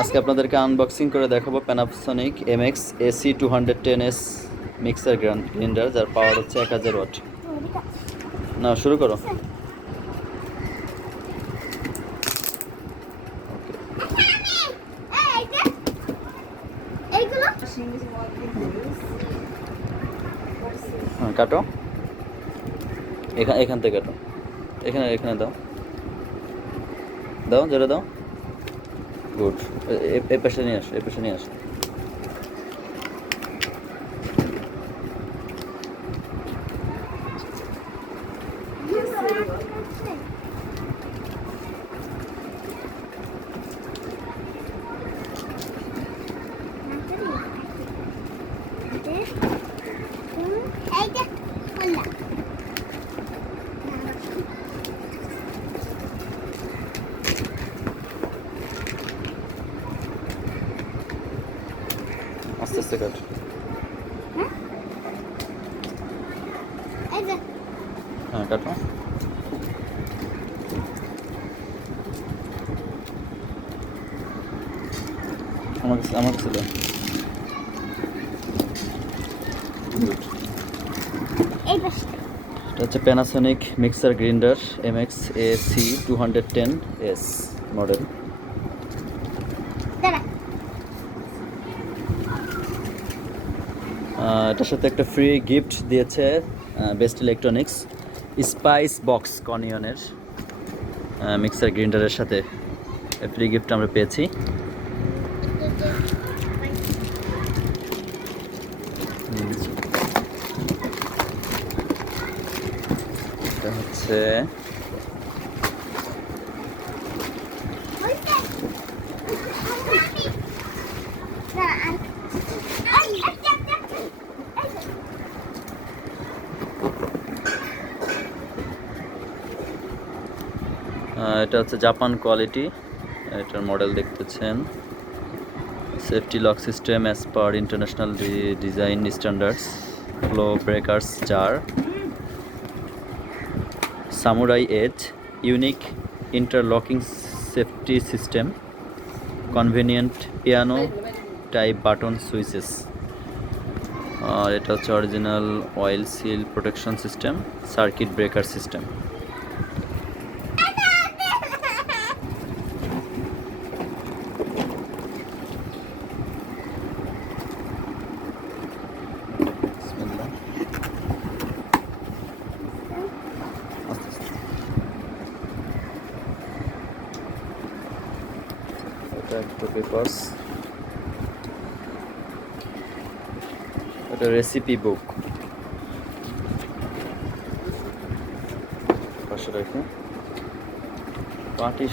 আজকে আপনাদেরকে আনবক্সিং করে দেখাবো Panasonic MX-AC210S মিক্সার গ্রাইন্ডার, যার পাওয়ার হচ্ছে 1000 ওয়াট। না, শুরু করো। হ্যাঁ, কাটো, এখান থেকে কাটো, এখানে দাও, জোরে দাও। গুড। এই পাশে নিয়ে আসো। আস্তে আস্তে কাট। হ্যাঁ, কাটো। আমার কাছে দাও। এটা হচ্ছে Panasonic mixer grinder MX-AC210S model. এটার সাথে একটা ফ্রি গিফট দিয়েছে বেস্ট ইলেকট্রনিক্স স্পাইস বক্স কনিয়নের মিক্সার গ্রাইন্ডারের সাথে ফ্রি গিফট আমরা পেয়েছি। এটা হচ্ছে এটা হচ্ছে জাপান কোয়ালিটি। এটার মডেল দেখতেছেন safety lock system as per international design standards, flow breakers jar, samurai edge, unique interlocking safety system, convenient piano type button switches. আর এটা হচ্ছে original oil seal protection system, circuit breaker system. একটা papers, এটা recipe book পাশে রেখে party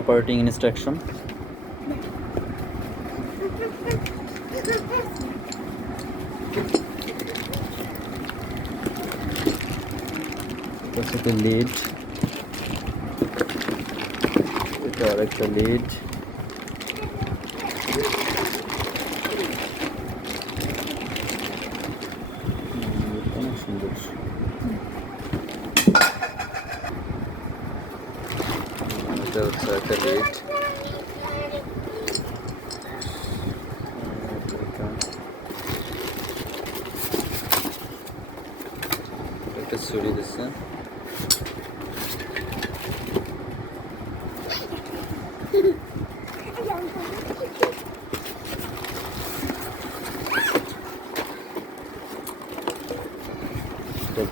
operating instruction, একটা lead, এটা আরেকটা লিড, অনেক সুন্দর। এটা হচ্ছে একটা লিড, একটা ছুরি দিচ্ছে,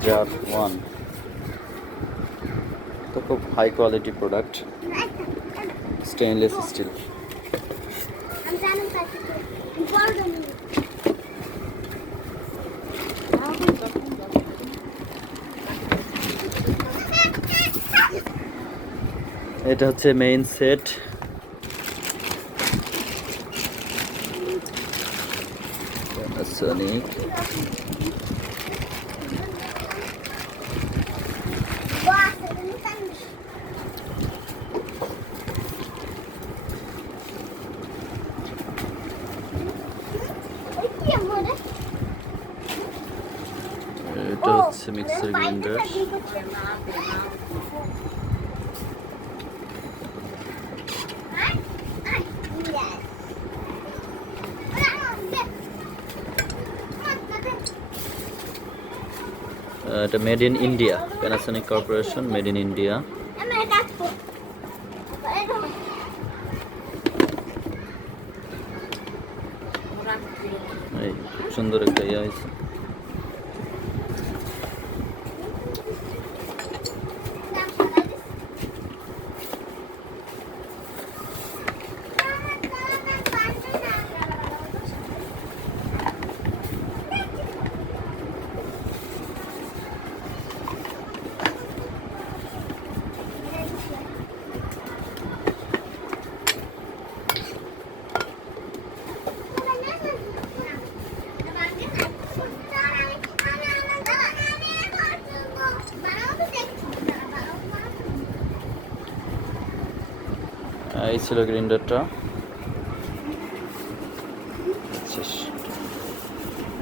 জার 1। তো খুব high quality product, stainless steel. এটা হচ্ছে main set, Panasonic। Mixer grinder. এটা made in India, Panasonic corporation, made in India. এই খুব সুন্দর একটা ইয়ে হয়েছে। এই ছিল গ্রাইন্ডারটা শেষ।